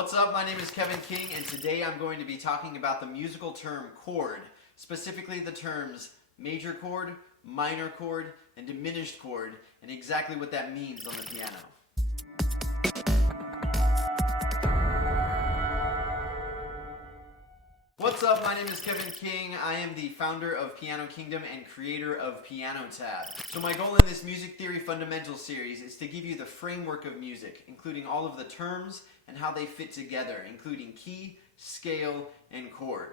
What's up? My name is Kevin King, and today I'm going to be talking about the musical term chord, specifically the terms major chord, minor chord, and diminished chord, and exactly what that means on the piano. What's up? My name is Kevin King. I am the founder of Piano Kingdom and creator of Piano Tab. So my goal in this Music Theory Fundamentals series is to give you the framework of music, including all of the terms and how they fit together, including key, scale, and chord.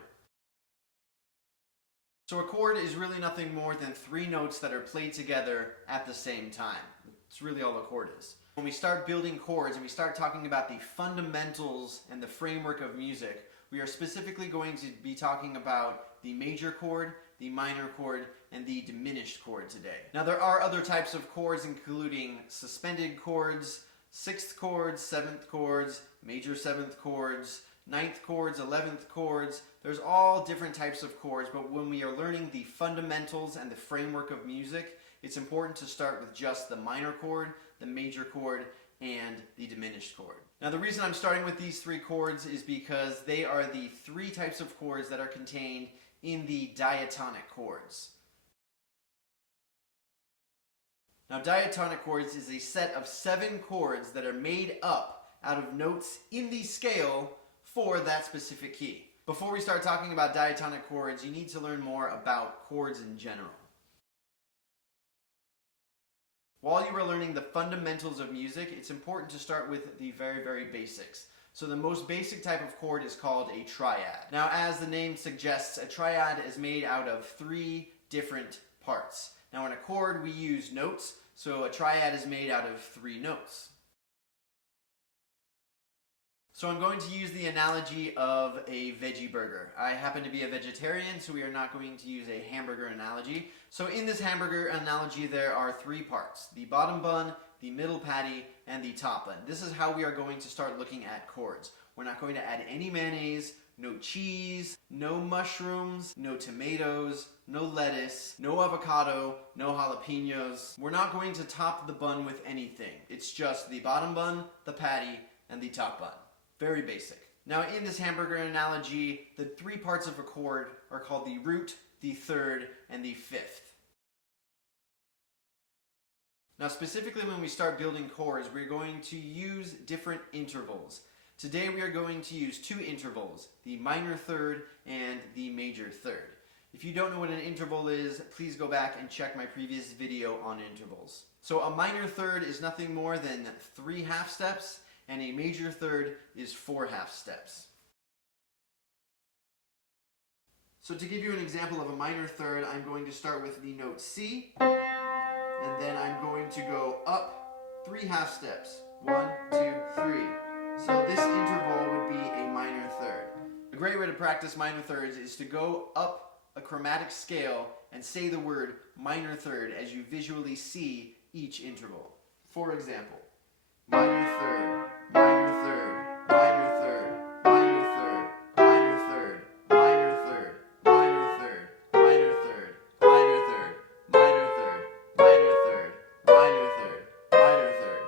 So a chord is really nothing more than three notes that are played together at the same time. It's really all a chord is. When we start building chords and we start talking about the fundamentals and the framework of music, we are specifically going to be talking about the major chord, the minor chord, and the diminished chord today. Now there are other types of chords, including suspended chords, sixth chords, seventh chords, major seventh chords, ninth chords, 11th chords. There's all different types of chords, but when we are learning the fundamentals and the framework of music, it's important to start with just the minor chord, the major chord, and the diminished chord. Now the reason I'm starting with these three chords is because they are the three types of chords that are contained in the diatonic chords. Now diatonic chords is a set of 7 chords that are made up out of notes in the scale for that specific key. Before we start talking about diatonic chords, you need to learn more about chords in general. While you are learning the fundamentals of music, it's important to start with the very basics. So the most basic type of chord is called a triad. Now, as the name suggests, a triad is made out of 3 different parts. Now in a chord we use notes, so a triad is made out of 3 notes. So I'm going to use the analogy of a veggie burger. I happen to be a vegetarian, so we are not going to use a hamburger analogy. So in this hamburger analogy there are 3 parts: the bottom bun, the middle patty, and the top bun. This is how we are going to start looking at chords. We're not going to add any mayonnaise, no cheese, no mushrooms, no tomatoes, no lettuce, no avocado, no jalapenos. We're not going to top the bun with anything. It's just the bottom bun, the patty, and the top bun. Very basic. Now in this hamburger analogy, the 3 parts of a chord are called the root, the third, and the fifth. Now specifically when we start building chords, we're going to use different intervals. Today we are going to use 2 intervals, the minor third and the major third. If you don't know what an interval is, please go back and check my previous video on intervals. So a minor third is nothing more than 3 half steps, and a major third is 4 half steps. So to give you an example of a minor third, I'm going to start with the note C, and then I'm going to go up 3 half steps. 1, 2, 3. So this interval would be a minor third. A great way to practice minor thirds is to go up a chromatic scale and say the word minor third as you visually see each interval. For example, minor third, minor third, minor third, minor third, minor third, minor third, minor third, minor third, minor third, minor third, minor third, minor third, minor third.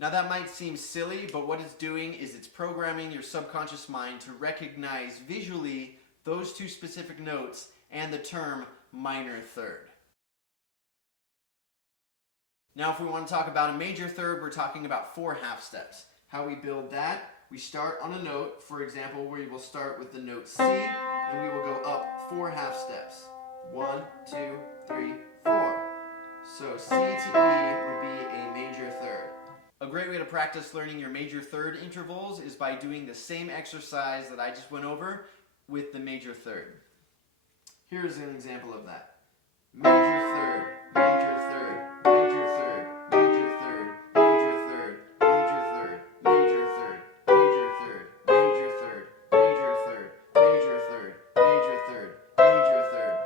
Now that might seem silly, but what it's doing is it's programming your subconscious mind to recognize visually those 2 specific notes and the term minor third. Now if we want to talk about a major third, we're talking about 4 half steps. How we build that, we start on a note. For example, we will start with the note C, and we will go up 4 half steps. 1, 2, 3, 4. So C to E would be a major third. A great way to practice learning your major third intervals is by doing the same exercise that I just went over with the major third. Here's an example of that. Major third, major third, major third, major third, major third, major third, major third, major third, major third, major third, major third, major third, major third.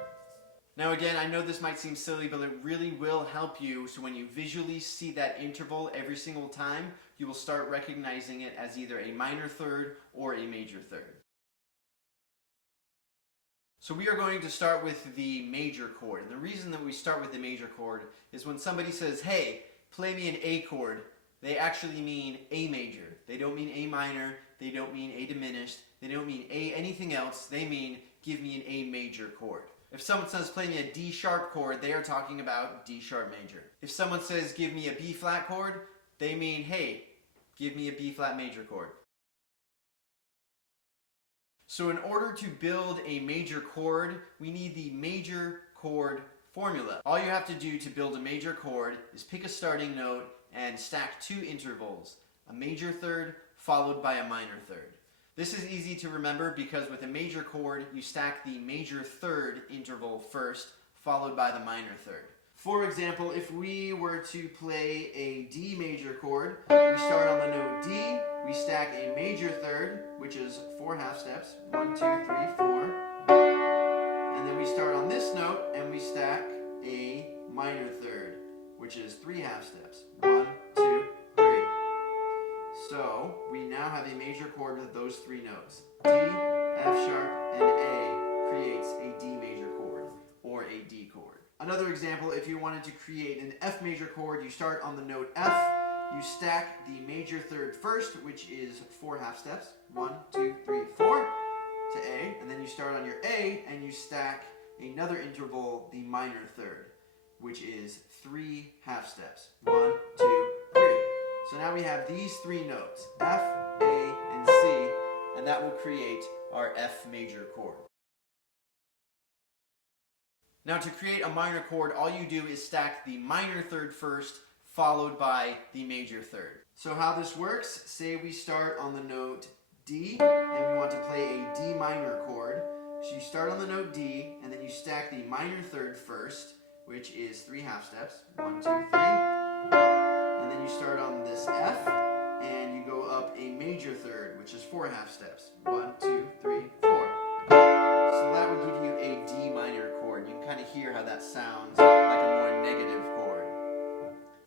Now again, I know this might seem silly, but it really will help you, so when you visually see that interval every single time, you will start recognizing it as either a minor third or a major third. So we are going to start with the major chord. And the reason that we start with the major chord is when somebody says, hey, play me an A chord, they actually mean A major. They don't mean A minor, they don't mean A diminished, they don't mean A anything else, they mean give me an A major chord. If someone says play me a D sharp chord, they are talking about D sharp major. If someone says give me a B flat chord, they mean hey, give me a B flat major chord. So in order to build a major chord, we need the major chord formula. All you have to do to build a major chord is pick a starting note and stack two intervals, a major third followed by a minor third. This is easy to remember because with a major chord, you stack the major third interval first, followed by the minor third. For example, if we were to play a D major chord, we start on the note D, we stack a major third, which is 4 half steps, 1, 2, 3, 4. And then we start on this note and we stack a minor third, which is 3 half steps, 1, 2, 3. So we now have a major chord with those three notes. D, F sharp, and A creates a D major chord, or a D chord. Another example, if you wanted to create an F major chord, you start on the note F, you stack the major third first, which is 4 half steps, 1, 2, 3, 4, to A, and then you start on your A and you stack another interval, the minor third, which is 3 half steps, 1, 2, 3. So now we have these three notes, F, A, and C, and that will create our F major chord. Now to create a minor chord, all you do is stack the minor third first, followed by the major third. So how this works, say we start on the note D, and we want to play a D minor chord. So you start on the note D, and then you stack the minor third first, which is 3 half steps, 1, 2, 3. And then you start on this F, and you go up a major third, which is 4 half steps, 1, 2, 3, 4. So that would give you a D minor chord. You can kind of hear how that sounds like a more negative chord.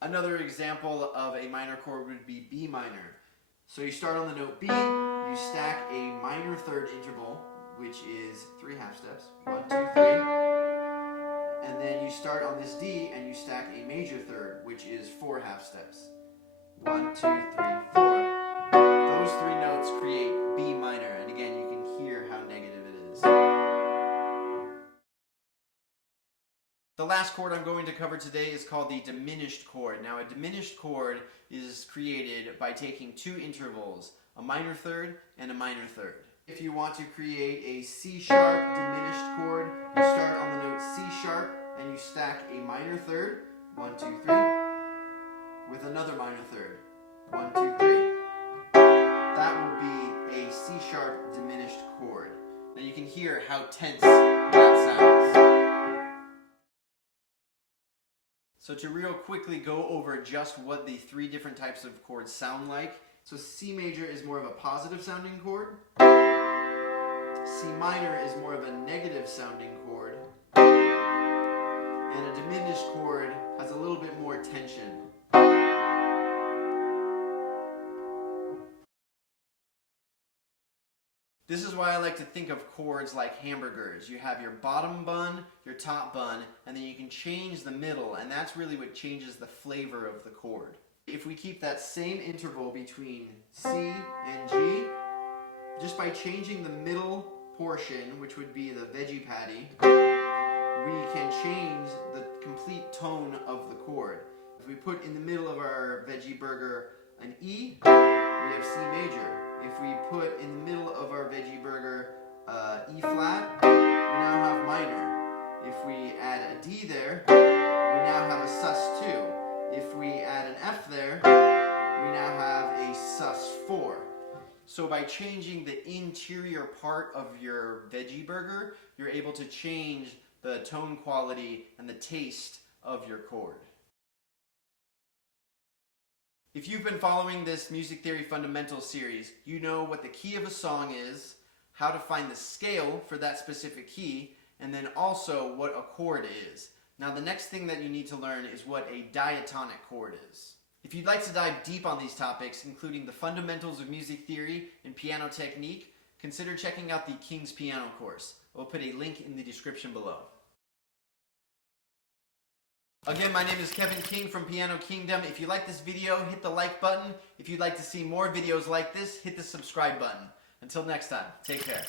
Another example of a minor chord would be B minor. So you start on the note B, you stack a minor third interval, which is 3 half steps, 1, 2, 3. And then you start on this D and you stack a major third, which is 4 half steps, 1, 2, 3, 4. Those three notes create B minor, and again you can hear how negative it is. The last chord I'm going to cover today is called the diminished chord. Now a diminished chord is created by taking two intervals, a minor third and a minor third. If you want to create a C sharp diminished chord, you start on the note C sharp and you stack a minor third, 1, 2, 3, with another minor third, 1, 2, 3. That will be a C sharp diminished chord. Now you can hear how tense that sounds. So to real quickly go over just what the three different types of chords sound like. So C major is more of a positive sounding chord. C minor is more of a negative sounding chord. And a diminished chord has a little bit more tension. This is why I like to think of chords like hamburgers. You have your bottom bun, your top bun, and then you can change the middle, and that's really what changes the flavor of the chord. If we keep that same interval between C and G, just by changing the middle portion, which would be the veggie patty, we can change the complete tone of the chord. If we put in the middle of our veggie burger an E, we have C major. If we put in the middle of our veggie burger E flat, we now have minor. If we add a D there, we now have a sus2. If we add an F there, we now have a sus4. So by changing the interior part of your veggie burger, you're able to change the tone quality and the taste of your chord. If you've been following this Music Theory Fundamentals series, you know what the key of a song is, how to find the scale for that specific key, and then also what a chord is. Now the next thing that you need to learn is what a diatonic chord is. If you'd like to dive deep on these topics, including the fundamentals of music theory and piano technique, consider checking out the King's Piano course. We'll put a link in the description below. Again, my name is Kevin King from Piano Kingdom. If you like this video, hit the like button. If you'd like to see more videos like this, hit the subscribe button. Until next time, take care.